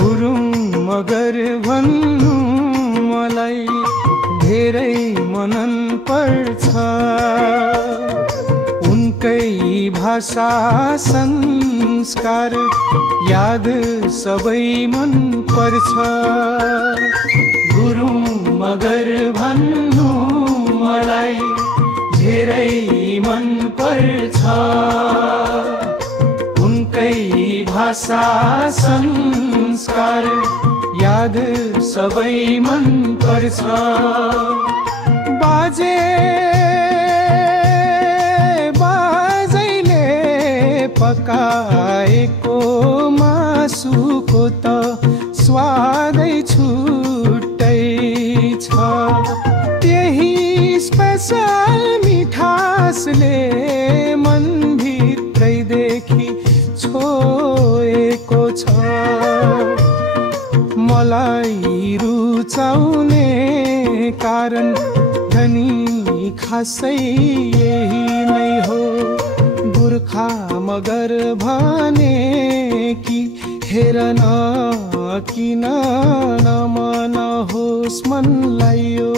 गुरुङ मगर भन्नु मलाई धेरै मनन पर्छ। उनकै भाषा संस्कार याद सबै मन पर्छ। गुरुङ मगर भन्नु मलाई धेरै मन पर्छ। उनकै भाषा संस्कार याद सबै मन पर्छ। बाजैले पकाएको मासुको त स्वादै छुट्टै छ। त्यही स्पेशल मिठासले मनभित्रैदेखि छोएको छ। मलाई रुचाउने कारण धनी खासै यही नै हो। गोर्खा मगर भने कि हेरन किन नमन होस् मनलाई यो।